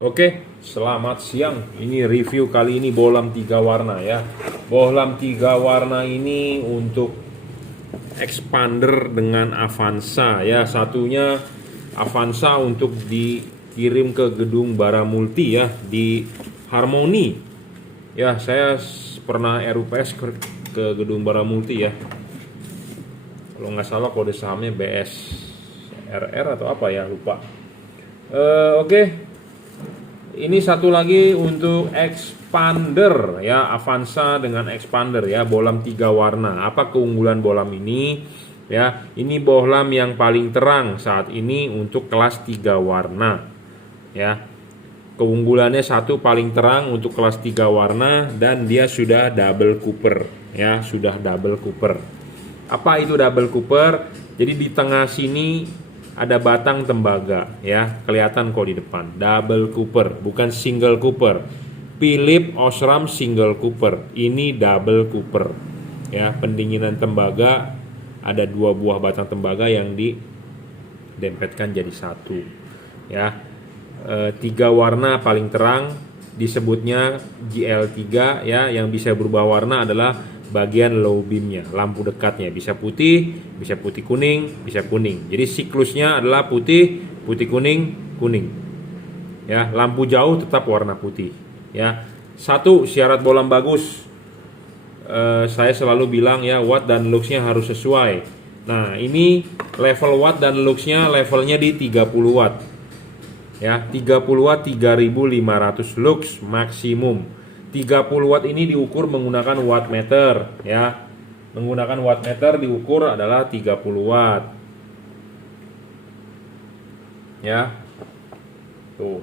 Oke, selamat siang. Ini review kali ini bohlam 3 warna ya. Bohlam 3 warna ini untuk expander dengan Avanza ya. Satunya Avanza untuk dikirim ke gedung Baramulti ya di Harmoni. Ya, saya pernah RUPS ke gedung Baramulti ya. Kalau nggak salah kode sahamnya BSRR atau apa ya, lupa. Oke. Ini satu lagi untuk expander ya, Avanza dengan expander ya, bohlam 3 warna. Apa keunggulan bohlam ini? Ya, ini bohlam yang paling terang saat ini untuk kelas 3 warna. Ya. Keunggulannya satu, paling terang untuk kelas 3 warna dan dia sudah double cooper ya, sudah double cooper. Apa itu double cooper? Jadi di tengah sini ada batang tembaga ya, kelihatan kok di depan. Double cooper, bukan single cooper. Philip Osram single cooper. Ini double cooper. Ya, pendinginan tembaga, ada 2 buah batang tembaga yang didempetkan jadi satu. Ya. 3 warna paling terang, disebutnya GL3 ya, yang bisa berubah warna adalah bagian low beamnya, lampu dekatnya bisa putih kuning, bisa kuning. Jadi siklusnya adalah putih kuning kuning. Ya, lampu jauh tetap warna putih. Ya, satu syarat bohlam bagus. Saya selalu bilang ya, watt dan luxnya harus sesuai. Nah, ini level watt dan luxnya levelnya di 30 watt. Ya, 30 watt 3500 lux maksimum. 30 watt ini diukur menggunakan wattmeter ya. Menggunakan wattmeter diukur adalah 30 watt. Ya. Tuh.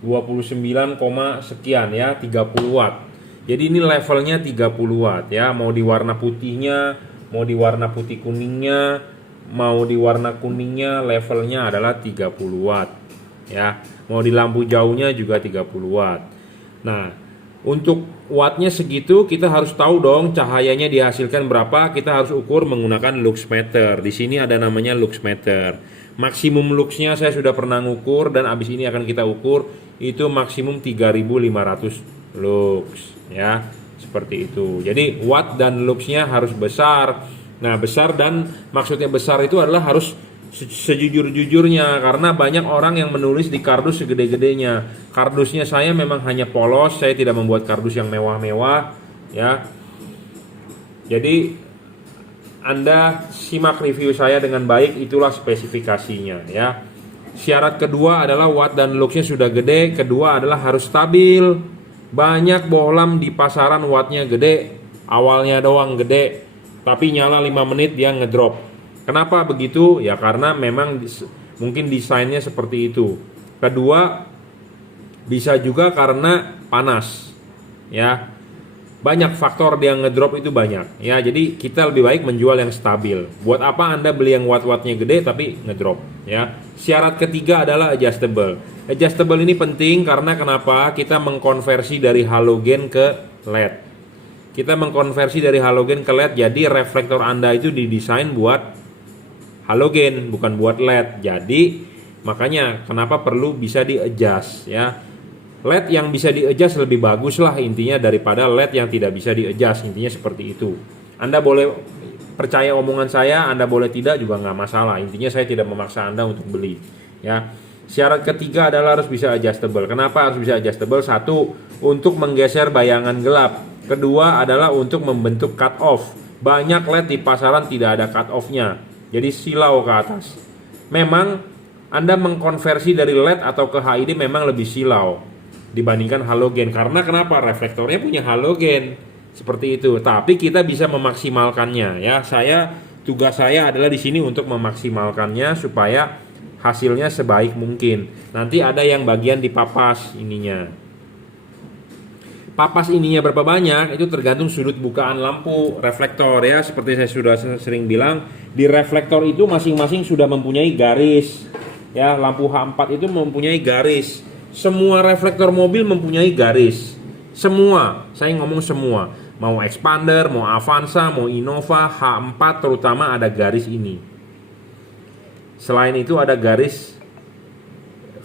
29, sekian ya, 30 watt. Jadi ini levelnya 30 watt ya, mau di warna putihnya, mau di warna putih kuningnya, mau di warna kuningnya levelnya adalah 30 watt ya. Mau di lampu jauhnya juga 30 watt. Nah, untuk wattnya segitu, kita harus tahu dong cahayanya dihasilkan berapa. Kita harus ukur menggunakan luxmeter. Di sini ada namanya luxmeter. Maksimum luxnya saya sudah pernah ngukur dan abis ini akan kita ukur, itu maksimum 3500 lux ya, seperti itu. Jadi watt dan luxnya harus besar. Nah, besar, dan maksudnya besar itu adalah harus sejujur-jujurnya, karena banyak orang yang menulis di kardus segede-gedenya. Kardusnya saya memang hanya polos, saya tidak membuat kardus yang mewah-mewah ya. Jadi Anda simak review saya dengan baik, itulah spesifikasinya ya. Syarat kedua adalah watt dan luxnya sudah gede. Kedua adalah harus stabil. Banyak bohlam di pasaran wattnya gede, awalnya doang gede, tapi nyala 5 menit dia ngedrop. Kenapa begitu? Ya karena memang mungkin desainnya seperti itu. Kedua, bisa juga karena panas. Ya. Banyak faktor yang ngedrop itu banyak. Ya, jadi kita lebih baik menjual yang stabil. Buat apa Anda beli yang watt-wattnya gede tapi ngedrop, ya. Syarat ketiga adalah adjustable. Adjustable ini penting karena kenapa? Kita mengkonversi dari halogen ke LED. Kita mengkonversi dari halogen ke LED, jadi reflektor Anda itu didesain buat halogen, bukan buat LED. Jadi makanya kenapa perlu bisa di-adjust ya. LED yang bisa di-adjust lebih bagus lah intinya daripada LED yang tidak bisa di-adjust. Intinya seperti itu. Anda boleh percaya omongan saya, Anda boleh tidak juga nggak masalah. Intinya saya tidak memaksa Anda untuk beli ya. Syarat ketiga adalah harus bisa adjustable. Kenapa harus bisa adjustable? Satu, untuk menggeser bayangan gelap. Kedua adalah untuk membentuk cut off. Banyak LED di pasaran tidak ada cut off-nya, jadi silau ke atas. Memang Anda mengkonversi dari LED atau ke HID memang lebih silau dibandingkan halogen. Karena kenapa? Reflektornya punya halogen. Seperti itu. Tapi kita bisa memaksimalkannya ya. Tugas saya adalah di sini untuk memaksimalkannya supaya hasilnya sebaik mungkin. Nanti ada yang bagian di papas ininya. Papas ininya berapa banyak itu tergantung sudut bukaan lampu reflektor ya. Seperti saya sudah sering bilang, di reflektor itu masing-masing sudah mempunyai garis ya. Lampu H4 itu mempunyai garis. Semua reflektor mobil mempunyai garis. Semua, saya ngomong semua. Mau expander, mau Avanza, mau Innova, H4 terutama ada garis ini. Selain itu ada garis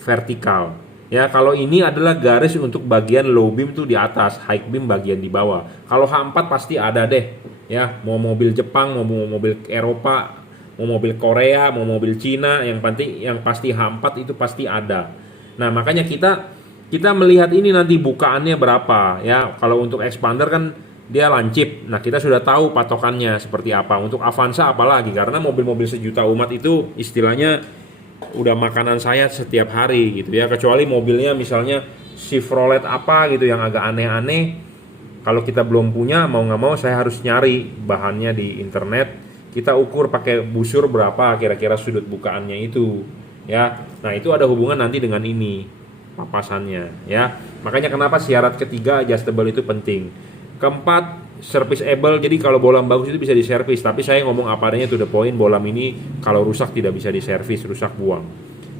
vertikal Ya, kalau ini adalah garis untuk bagian low beam tuh di atas, high beam bagian di bawah. Kalau H4 pasti ada deh. Ya, mau mobil Jepang, mau mobil Eropa, mau mobil Korea, mau mobil Cina, yang penting yang pasti H4 itu pasti ada. Nah, makanya kita melihat ini nanti bukaannya berapa ya. Kalau untuk expander kan dia lancip. Nah, kita sudah tahu patokannya seperti apa. Untuk Avanza apalagi, karena mobil-mobil sejuta umat itu istilahnya udah makanan saya setiap hari gitu ya, kecuali mobilnya misalnya Chevrolet apa gitu yang agak aneh-aneh. Kalau kita belum punya, mau nggak mau saya harus nyari bahannya di internet, kita ukur pakai busur berapa kira-kira sudut bukaannya itu ya. Nah, itu ada hubungan nanti dengan ini papasannya ya. Makanya kenapa syarat ketiga adjustable itu penting. Keempat, serviceable. Jadi kalau bolam bagus itu bisa diservis, tapi saya ngomong apa adanya to the point. Bolam ini kalau rusak tidak bisa diservis, rusak buang.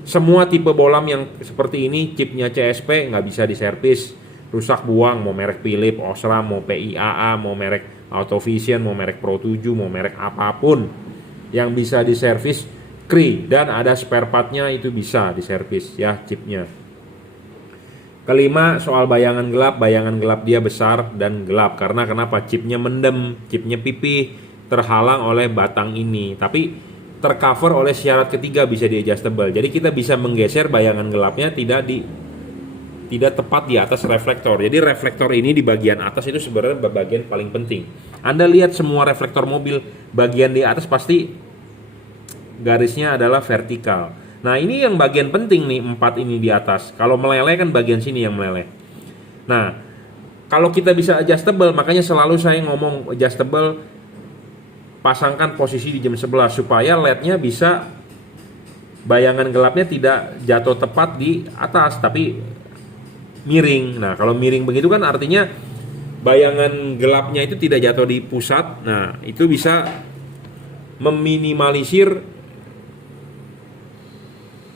Semua tipe bolam yang seperti ini, chipnya CSP nggak bisa diservis, rusak buang. Mau merek Philips, Osram, mau PIAA, mau merek Autovision, mau merek Pro 7, mau merek apapun yang bisa diservis KRI dan ada spare partnya itu bisa diservis ya chipnya. Kelima, soal bayangan gelap dia besar dan gelap. Karena kenapa? Chipnya mendem, chipnya pipih, terhalang oleh batang ini. Tapi tercover oleh syarat ketiga bisa di adjustable. Jadi kita bisa menggeser bayangan gelapnya tidak tepat di atas reflektor. Jadi reflektor ini di bagian atas itu sebenarnya bagian paling penting. Anda lihat semua reflektor mobil, bagian di atas pasti garisnya adalah vertikal. Nah, ini yang bagian penting nih, 4 ini di atas. Kalau meleleh kan bagian sini yang meleleh. Nah, kalau kita bisa adjustable, makanya selalu saya ngomong adjustable, pasangkan posisi di jam 11 supaya LED-nya bisa bayangan gelapnya tidak jatuh tepat di atas, tapi miring. Nah, kalau miring begitu kan artinya bayangan gelapnya itu tidak jatuh di pusat. Nah, itu bisa meminimalisir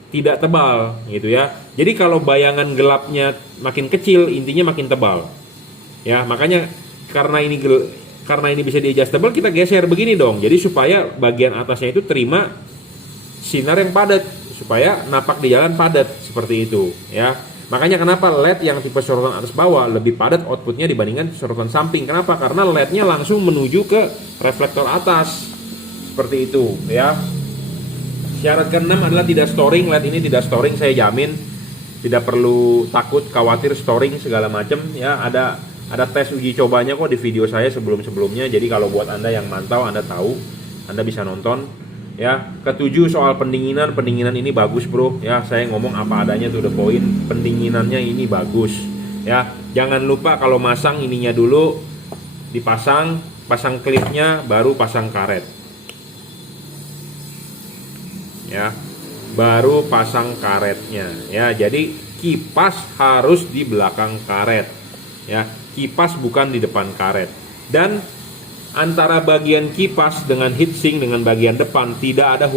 tidak tebal gitu ya. Jadi kalau bayangan gelapnya makin kecil, intinya makin tebal. Ya, makanya karena ini bisa di adjustable, kita geser begini dong. Jadi supaya bagian atasnya itu terima sinar yang padat, supaya napak di jalan padat seperti itu ya. Makanya kenapa LED yang tipe sorotan atas bawah lebih padat outputnya dibandingkan sorotan samping. Kenapa? Karena LED-nya langsung menuju ke reflektor atas. Seperti itu ya. Syarat ke-6 adalah tidak storing. LED ini tidak storing, saya jamin. Tidak perlu takut, khawatir storing segala macam ya. Ada tes uji cobanya kok di video saya sebelum-sebelumnya. Jadi kalau buat Anda yang mantau, Anda tahu, Anda bisa nonton ya. Ketujuh, soal pendinginan ini bagus bro ya. Saya ngomong apa adanya to the point. Pendinginannya ini bagus ya. Jangan lupa kalau masang ininya dulu dipasang, pasang klipnya, baru pasang karet ya, baru pasang karetnya ya. Jadi kipas harus di belakang karet ya, kipas bukan di depan karet. Dan antara bagian kipas dengan heatsink dengan bagian depan tidak ada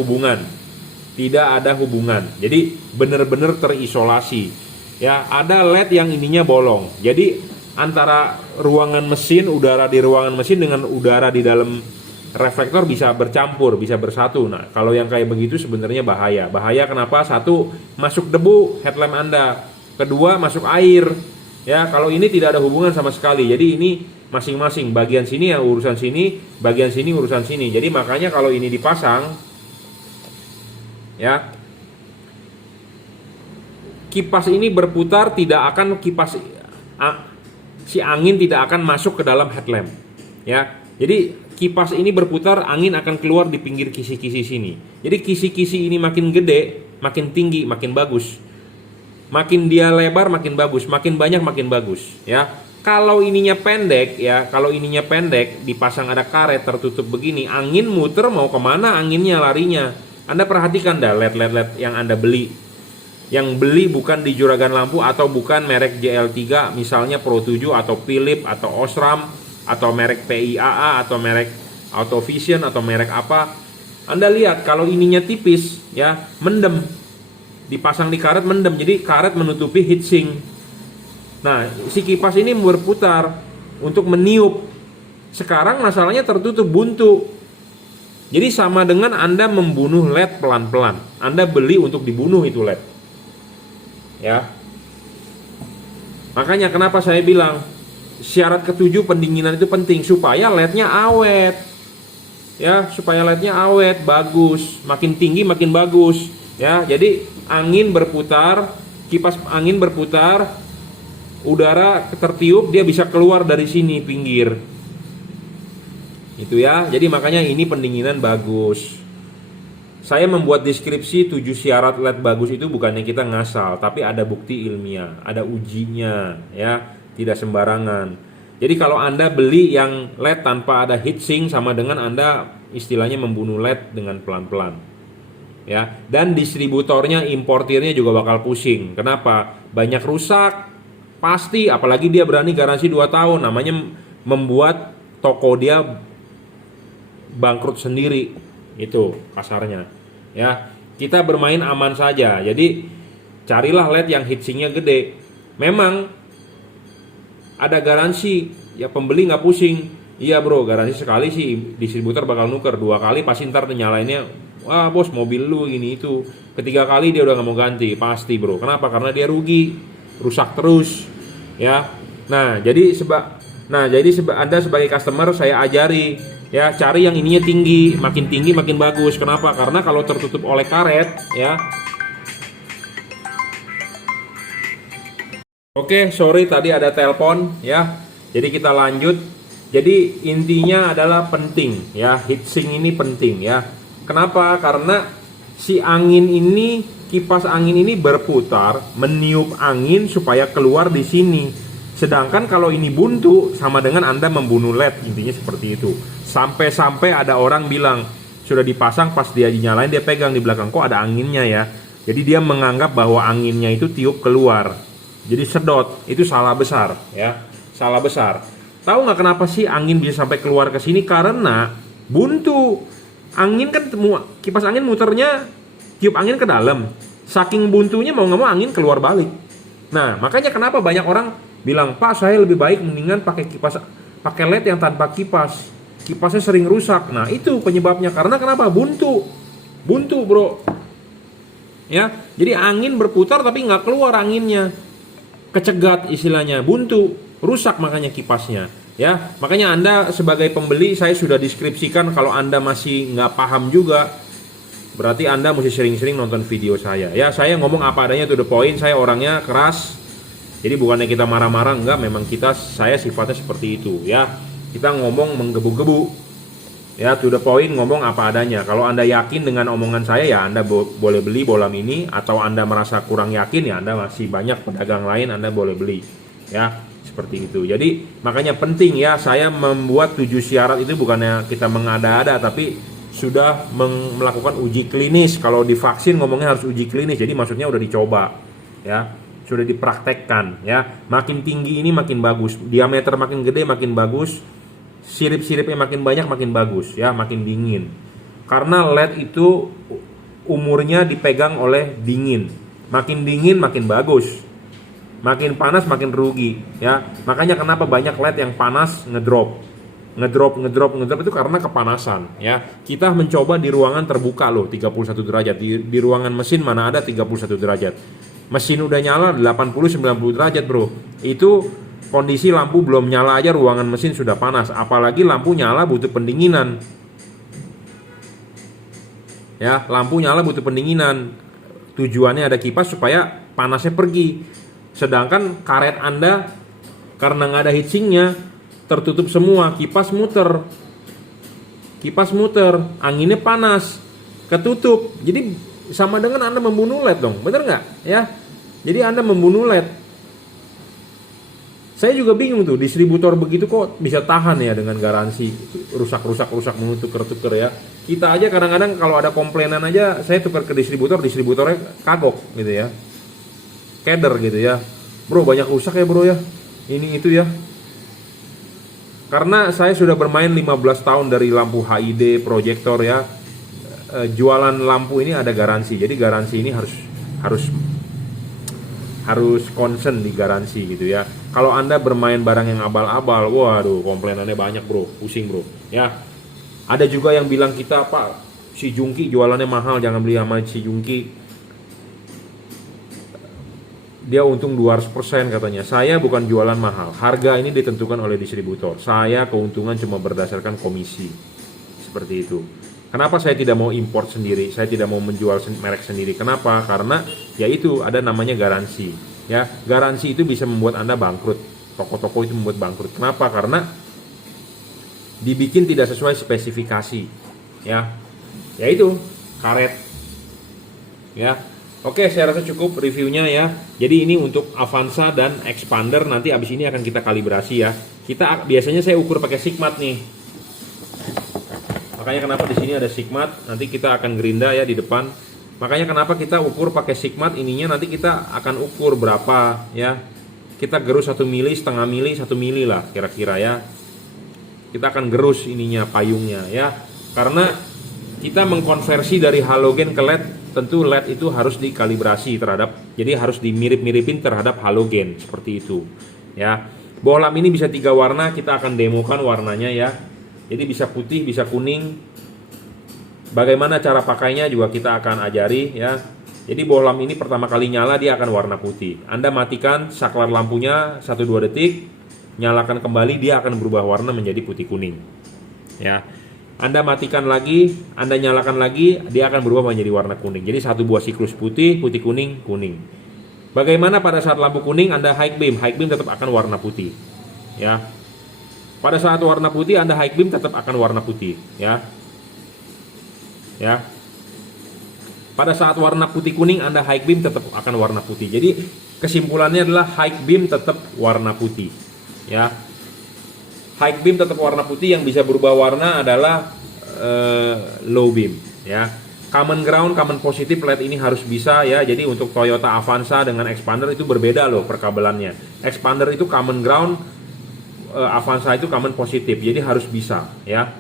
hubungan, jadi benar-benar terisolasi ya. Ada LED yang ininya bolong, jadi antara ruangan mesin, udara di ruangan mesin dengan udara di dalam reflektor bisa bercampur, bisa bersatu. Nah, kalau yang kayak begitu sebenarnya bahaya. Bahaya kenapa? Satu, masuk debu headlamp Anda. Kedua, masuk air. Ya, kalau ini tidak ada hubungan sama sekali. Jadi ini masing-masing, bagian sini yang urusan sini, bagian sini urusan sini. Jadi makanya kalau ini dipasang ya, kipas ini berputar, tidak akan si angin tidak akan masuk ke dalam headlamp. Ya. Jadi kipas ini berputar, angin akan keluar di pinggir kisi-kisi sini. Jadi kisi-kisi ini makin gede, makin tinggi, makin bagus. Makin dia lebar, makin bagus. Makin banyak, makin bagus. Ya, kalau ininya pendek, dipasang ada karet tertutup begini, angin muter mau kemana anginnya larinya. Anda perhatikan dah LED yang Anda beli. Yang beli bukan di juragan lampu atau bukan merek JL3, misalnya Pro 7 atau Philips atau Osram, atau merek PIAA atau merek Autovision atau merek apa. Anda lihat kalau ininya tipis ya, mendem. Dipasang di karet mendem, jadi karet menutupi heatsink. Nah, si kipas ini berputar untuk meniup. Sekarang masalahnya tertutup, buntu. Jadi sama dengan Anda membunuh LED pelan-pelan. Anda beli untuk dibunuh itu LED. Ya. Makanya kenapa saya bilang syarat ketujuh pendinginan itu penting supaya LED-nya awet. Ya, supaya LED-nya awet, bagus, makin tinggi makin bagus. Ya, jadi angin berputar, kipas angin berputar, udara tertiup, dia bisa keluar dari sini pinggir. Itu ya. Jadi makanya ini pendinginan bagus. Saya membuat deskripsi 7 syarat LED bagus itu bukannya kita ngasal, tapi ada bukti ilmiah, ada ujinya ya, tidak sembarangan. Jadi kalau Anda beli yang LED tanpa ada heatsink sama dengan Anda istilahnya membunuh LED dengan pelan-pelan. Ya, dan distributornya, importirnya juga bakal pusing. Kenapa? Banyak rusak. Pasti, apalagi dia berani garansi 2 tahun, namanya membuat toko dia bangkrut sendiri. Itu kasarnya. Ya, kita bermain aman saja. Jadi carilah LED yang heatsinknya gede. Memang ada garansi, ya pembeli nggak pusing. Iya bro, garansi sekali sih, distributor bakal nuker. 2 kali pasti ntar nyalainnya, wah bos mobil lu ini itu. Ketiga kali dia udah nggak mau ganti, pasti bro. Kenapa? Karena dia rugi, rusak terus. Ya, nah jadi Anda sebagai customer saya ajari ya, cari yang ininya tinggi makin bagus. Kenapa? Karena kalau tertutup oleh karet ya. Oke, sorry tadi ada telepon ya. Jadi kita lanjut. Jadi intinya adalah penting ya, heatsink ini penting ya. Kenapa? Karena si angin ini, kipas angin ini berputar, meniup angin supaya keluar di sini. Sedangkan kalau ini buntu sama dengan Anda membunuh LED, intinya seperti itu. Sampai-sampai ada orang bilang sudah dipasang, pas dia dinyalain dia pegang di belakang, kok ada anginnya ya. Jadi dia menganggap bahwa anginnya itu tiup keluar. Jadi sedot, itu salah besar ya. Salah besar. Tahu nggak kenapa sih angin bisa sampai keluar ke sini? Karena buntu. Angin kan kipas angin muternya tiup angin ke dalam. Saking buntunya mau nggak mau angin keluar balik. Nah, makanya kenapa banyak orang bilang, "Pak, saya lebih baik mendingan pakai LED yang tanpa kipas. Kipasnya sering rusak." Nah, itu penyebabnya. Karena kenapa? Buntu. Buntu, Bro. Ya, jadi angin berputar tapi nggak keluar anginnya. Kecegat istilahnya, buntu, rusak makanya kipasnya. Ya, makanya Anda sebagai pembeli saya sudah deskripsikan. Kalau Anda masih nggak paham juga, berarti Anda mesti sering-sering nonton video saya. Ya, saya ngomong apa adanya, to the point. Saya orangnya keras. Jadi bukannya kita marah-marah, enggak. Memang saya sifatnya seperti itu. Ya, kita ngomong menggebu-gebu. Ya, to the point, ngomong apa adanya. Kalau Anda yakin dengan omongan saya, ya Anda boleh beli bolam ini. Atau Anda merasa kurang yakin, ya Anda masih banyak pedagang lain, Anda boleh beli. Ya, seperti itu. Jadi makanya penting ya, saya membuat 7 syarat itu bukannya kita mengada-ada, tapi sudah melakukan uji klinis. Kalau di vaksin ngomongnya harus uji klinis. Jadi maksudnya udah dicoba. Ya, sudah dipraktekkan. Ya, makin tinggi ini makin bagus. Diameter makin gede makin bagus. Sirip-siripnya makin banyak makin bagus ya, makin dingin. Karena LED itu umurnya dipegang oleh dingin. Makin dingin makin bagus. Makin panas makin rugi ya. Makanya kenapa banyak LED yang panas ngedrop itu karena kepanasan ya. Kita mencoba di ruangan terbuka loh 31 derajat. Di ruangan mesin mana ada 31 derajat. Mesin udah nyala 80-90 derajat, Bro. Itu kondisi lampu belum nyala aja ruangan mesin sudah panas, apalagi lampu nyala butuh pendinginan. Ya, lampu nyala butuh pendinginan. Tujuannya ada kipas supaya panasnya pergi. Sedangkan karet Anda karena nggak ada heatsinknya, tertutup semua, kipas muter, anginnya panas, ketutup. Jadi sama dengan Anda membunuh LED dong, bener nggak? Ya, jadi Anda membunuh LED. Saya juga bingung tuh, distributor begitu kok bisa tahan ya dengan garansi rusak menutup-tuker ya. Kita aja kadang-kadang kalau ada komplainan aja saya tukar ke distributornya kagok gitu ya. Keder gitu ya. Bro, banyak rusak ya bro ya. Ini itu ya. Karena saya sudah bermain 15 tahun dari lampu HID, proyektor ya. Jualan lampu ini ada garansi. Jadi garansi ini harus concern di garansi gitu ya. Kalau Anda bermain barang yang abal-abal, waduh komplainannya banyak bro, pusing bro ya. Ada juga yang bilang kita, Pak, si Jungki jualannya mahal, jangan beli sama si Jungki. dia untung 200% katanya. Saya bukan jualan mahal. Harga ini ditentukan oleh distributor. Saya keuntungan cuma berdasarkan komisi. Seperti itu. Kenapa saya tidak mau import sendiri? Saya tidak mau menjual merek sendiri. Kenapa? Karena yaitu ada namanya garansi. Ya, garansi itu bisa membuat Anda bangkrut. Toko-toko itu membuat bangkrut. Kenapa? Karena dibikin tidak sesuai spesifikasi. Ya. Yaitu karet. Ya. Oke, saya rasa cukup reviewnya ya. Jadi ini untuk Avanza dan expander, nanti abis ini akan kita kalibrasi ya. Biasanya saya ukur pakai Sigmat nih. Makanya kenapa di sini ada Sigmat, nanti kita akan gerinda ya di depan. Makanya kenapa kita ukur pakai Sigmat ininya, nanti kita akan ukur berapa ya. Kita gerus 1 mili, setengah mili, 1 mili lah kira-kira ya. Kita akan gerus ininya payungnya ya. Karena kita mengkonversi dari halogen ke LED. Tentu LED itu harus dikalibrasi terhadap, jadi harus dimirip-miripin terhadap halogen seperti itu ya. Bohlam ini bisa 3 warna, kita akan demokan warnanya ya. Jadi bisa putih, bisa kuning. Bagaimana cara pakainya juga kita akan ajari ya. Jadi bohlam ini pertama kali nyala dia akan warna putih. Anda matikan saklar lampunya 1-2 detik, nyalakan kembali dia akan berubah warna menjadi putih kuning ya. Anda matikan lagi, Anda nyalakan lagi, dia akan berubah menjadi warna kuning. Jadi satu buah siklus putih, putih kuning, kuning. Bagaimana pada saat lampu kuning Anda high beam tetap akan warna putih. Ya. Pada saat warna putih Anda high beam tetap akan warna putih, ya. Ya. Pada saat warna putih kuning Anda high beam tetap akan warna putih. Jadi kesimpulannya adalah high beam tetap warna putih, ya. High beam tetap warna putih, yang bisa berubah warna adalah low beam ya. Common ground, common positif LED ini harus bisa ya. Jadi untuk Toyota Avanza dengan expander itu berbeda loh perkabelannya. Expander itu common ground, Avanza itu common positif. Jadi harus bisa ya.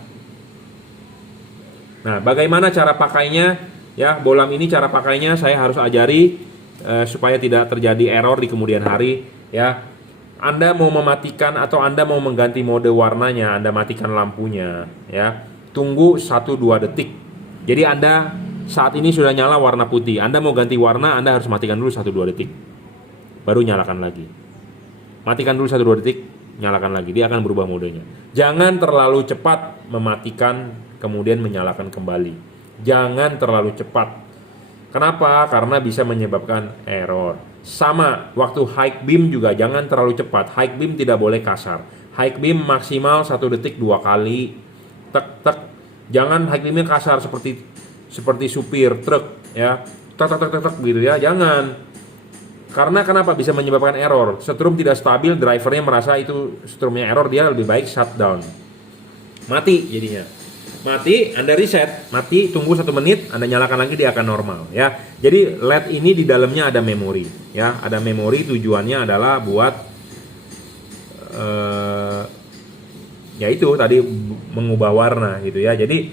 Nah, bagaimana cara pakainya ya? Bohlam ini cara pakainya saya harus ajari supaya tidak terjadi error di kemudian hari ya. Anda mau mematikan atau Anda mau mengganti mode warnanya, Anda matikan lampunya ya. Tunggu 1-2 detik. Jadi Anda saat ini sudah nyala warna putih. Anda mau ganti warna, Anda harus matikan dulu 1-2 detik. Baru nyalakan lagi. Matikan dulu 1-2 detik, nyalakan lagi. Dia akan berubah modenya. Jangan terlalu cepat mematikan kemudian menyalakan kembali. Jangan terlalu cepat. Kenapa? Karena bisa menyebabkan error. Sama, waktu high beam juga jangan terlalu cepat. High beam tidak boleh kasar. High beam maksimal 1 detik 2 kali. Tek tek. Jangan high beamnya kasar seperti supir truk ya. Tek tek tek tek gitu ya. Jangan. Karena kenapa? Bisa menyebabkan error. Setrum tidak stabil, drivernya merasa itu setrumnya error, dia lebih baik shutdown. Mati jadinya. Mati, Anda reset, mati, tunggu 1 menit, Anda nyalakan lagi, dia akan normal ya. Jadi LED ini di dalamnya ada memori ya, ada memori, tujuannya adalah buat ya itu tadi mengubah warna gitu ya. Jadi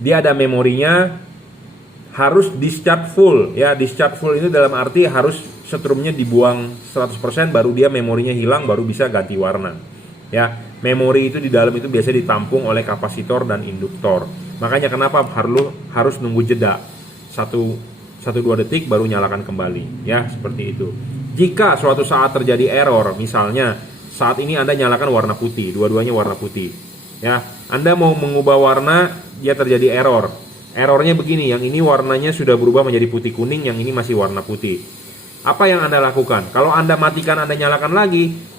dia ada memorinya, harus discharge full ya. Discharge full itu dalam arti harus setrumnya dibuang 100% baru dia memorinya hilang, baru bisa ganti warna ya. Memori itu di dalam itu biasanya ditampung oleh kapasitor dan induktor. Makanya kenapa harus nunggu jeda 1-2 detik baru nyalakan kembali ya, seperti itu. Jika suatu saat terjadi error, misalnya saat ini Anda nyalakan warna putih, dua-duanya warna putih ya. Anda mau mengubah warna, dia terjadi error. Errornya begini, yang ini warnanya sudah berubah menjadi putih kuning, yang ini masih warna putih. Apa yang Anda lakukan? Kalau Anda matikan, Anda nyalakan lagi,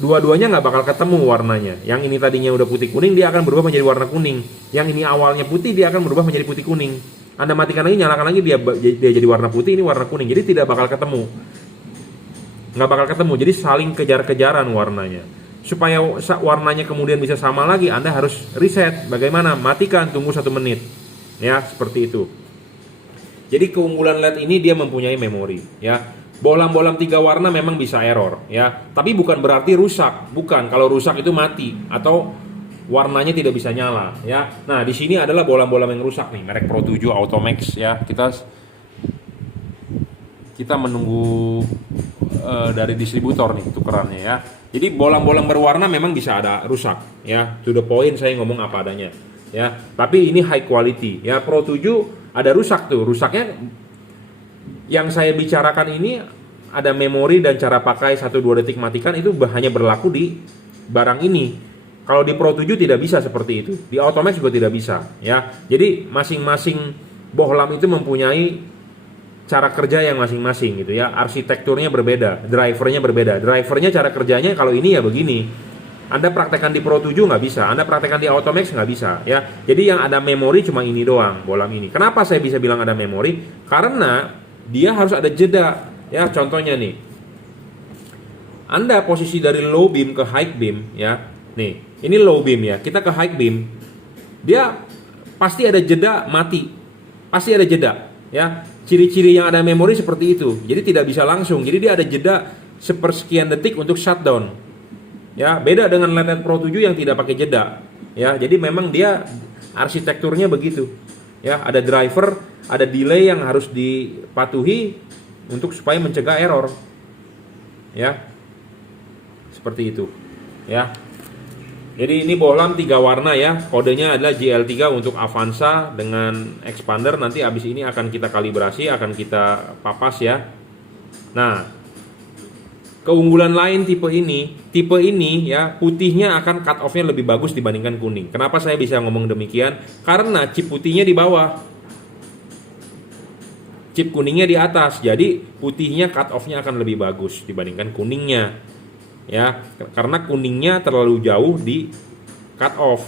dua-duanya nggak bakal ketemu warnanya. Yang ini tadinya udah putih kuning, dia akan berubah menjadi warna kuning. Yang ini awalnya putih, dia akan berubah menjadi putih kuning. Anda matikan lagi, nyalakan lagi, dia jadi warna putih, ini warna kuning. Jadi tidak bakal ketemu. Nggak bakal ketemu. Jadi saling kejar-kejaran warnanya. Supaya warnanya kemudian bisa sama lagi, Anda harus reset. Bagaimana? Matikan, tunggu 1 menit. Ya, seperti itu. Jadi keunggulan LED ini dia mempunyai memori ya. Bohlam-bohlam 3 warna memang bisa error ya, tapi bukan berarti rusak. Bukan, kalau rusak itu mati atau warnanya tidak bisa nyala ya. Nah, di sini adalah bohlam-bohlam yang rusak nih, merek Pro 7 Automax ya. Kita menunggu dari distributor nih tukerannya ya. Jadi bohlam-bohlam berwarna memang bisa ada rusak ya. To the point, saya ngomong apa adanya ya. Tapi ini high quality ya. Pro 7 ada rusak tuh. Rusaknya yang saya bicarakan ini ada memori dan cara pakai 1-2 detik matikan itu hanya berlaku di barang ini. Kalau di Pro 7 tidak bisa seperti itu. Di Automax juga tidak bisa, ya. Jadi masing-masing bohlam itu mempunyai cara kerja yang masing-masing gitu ya. Arsitekturnya berbeda, drivernya berbeda. Drivernya cara kerjanya kalau ini ya begini. Anda praktekkan di Pro 7 nggak bisa, Anda praktekkan di Automax nggak bisa, ya. Jadi yang ada memori cuma ini doang, bohlam ini. Kenapa saya bisa bilang ada memori? Karena dia harus ada jeda. Ya, contohnya nih, Anda posisi dari low beam ke high beam, ya. Nih, ini low beam ya. Kita ke high beam, dia pasti ada jeda mati, pasti ada jeda, ya. Ciri-ciri yang ada memori seperti itu. Jadi tidak bisa langsung. Jadi dia ada jeda sepersekian detik untuk shutdown. Ya, beda dengan LED Pro 7 yang tidak pakai jeda. Ya, jadi memang dia arsitekturnya begitu. Ya, ada driver, ada delay yang harus dipatuhi untuk supaya mencegah error, ya, seperti itu, ya. Jadi ini bohlam 3 warna ya, kodenya adalah GL3 untuk Avanza dengan expander. Nanti abis ini akan kita kalibrasi, akan kita papas ya. Nah, keunggulan lain tipe ini ya, putihnya akan cut off-nya lebih bagus dibandingkan kuning. Kenapa saya bisa ngomong demikian? Karena chip putihnya di bawah, chip kuningnya di atas, jadi putihnya cut off-nya akan lebih bagus dibandingkan kuningnya, ya, karena kuningnya terlalu jauh di cut off,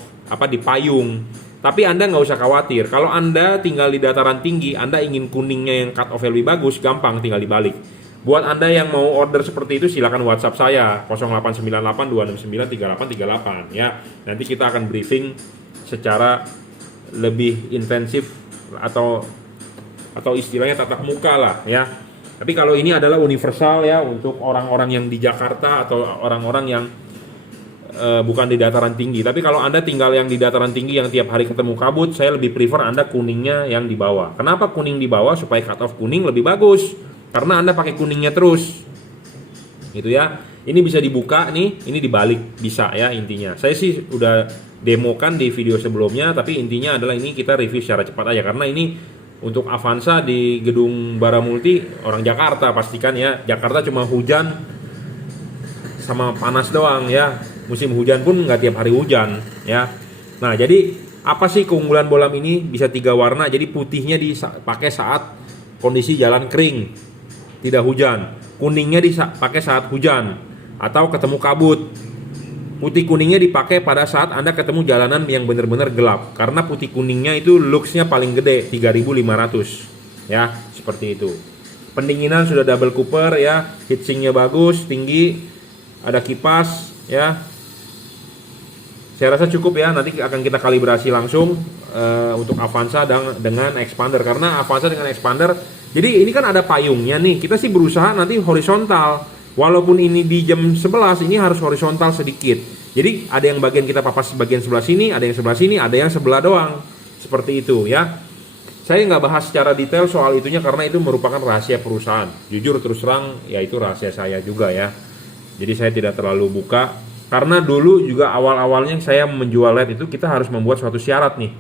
di payung. Tapi Anda nggak usah khawatir, kalau Anda tinggal di dataran tinggi, Anda ingin kuningnya yang cut off lebih bagus, gampang, tinggal dibalik. Buat Anda yang mau order seperti itu, silakan WhatsApp saya 0898 269 3838 ya. Nanti kita akan briefing secara lebih intensif atau istilahnya tatap muka lah ya. Tapi kalau ini adalah universal ya, untuk orang-orang yang di Jakarta atau orang-orang yang bukan di dataran tinggi. Tapi kalau Anda tinggal yang di dataran tinggi yang tiap hari ketemu kabut, saya lebih prefer Anda kuningnya yang di bawah. Kenapa kuning di bawah? Supaya cut off kuning lebih bagus. Karena Anda pakai kuningnya terus. Gitu ya. Ini bisa dibuka nih, ini dibalik bisa ya intinya. Saya sih udah demokan di video sebelumnya, tapi intinya adalah ini kita review secara cepat aja karena ini untuk Avanza di gedung Baramulti, orang Jakarta pastikan ya. Jakarta cuma hujan sama panas doang ya. Musim hujan pun nggak tiap hari hujan ya. Nah, jadi apa sih keunggulan bohlam ini? Bisa 3 warna. Jadi putihnya dipakai saat kondisi jalan kering, tidak hujan. Kuningnya dipakai saat hujan atau ketemu kabut. Putih kuningnya dipakai pada saat Anda ketemu jalanan yang benar-benar gelap. Karena putih kuningnya itu luxnya paling gede, 3500. Ya, seperti itu. Pendinginan sudah double cooper ya, heatsinknya bagus, tinggi, ada kipas ya. Saya rasa cukup ya, nanti akan kita kalibrasi langsung untuk Avanza dengan expander. Karena Avanza dengan expander, jadi ini kan ada payungnya nih, kita sih berusaha nanti horizontal. Walaupun ini di jam 11, ini harus horizontal sedikit. Jadi ada yang bagian kita papas bagian sebelah sini, ada yang sebelah sini, ada yang sebelah doang. Seperti itu ya. Saya nggak bahas secara detail soal itunya karena itu merupakan rahasia perusahaan. Jujur terus terang, ya itu rahasia saya juga ya. Jadi saya tidak terlalu buka. Karena dulu juga awal-awalnya saya menjual LED itu kita harus membuat suatu syarat nih.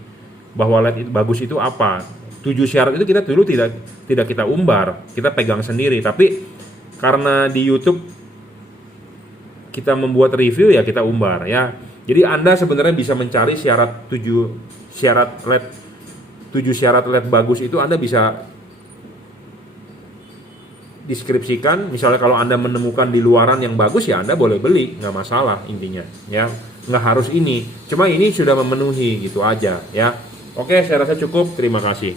Bahwa LED itu bagus itu apa. 7 syarat itu kita dulu tidak kita umbar. Kita pegang sendiri. Tapi karena di YouTube kita membuat review ya kita umbar ya. Jadi Anda sebenarnya bisa mencari syarat 7 syarat LED bagus itu Anda bisa deskripsikan. Misalnya kalau Anda menemukan di luaran yang bagus ya Anda boleh beli, nggak masalah intinya ya. Nggak harus ini. Cuma ini sudah memenuhi gitu aja ya. Oke, saya rasa cukup. Terima kasih.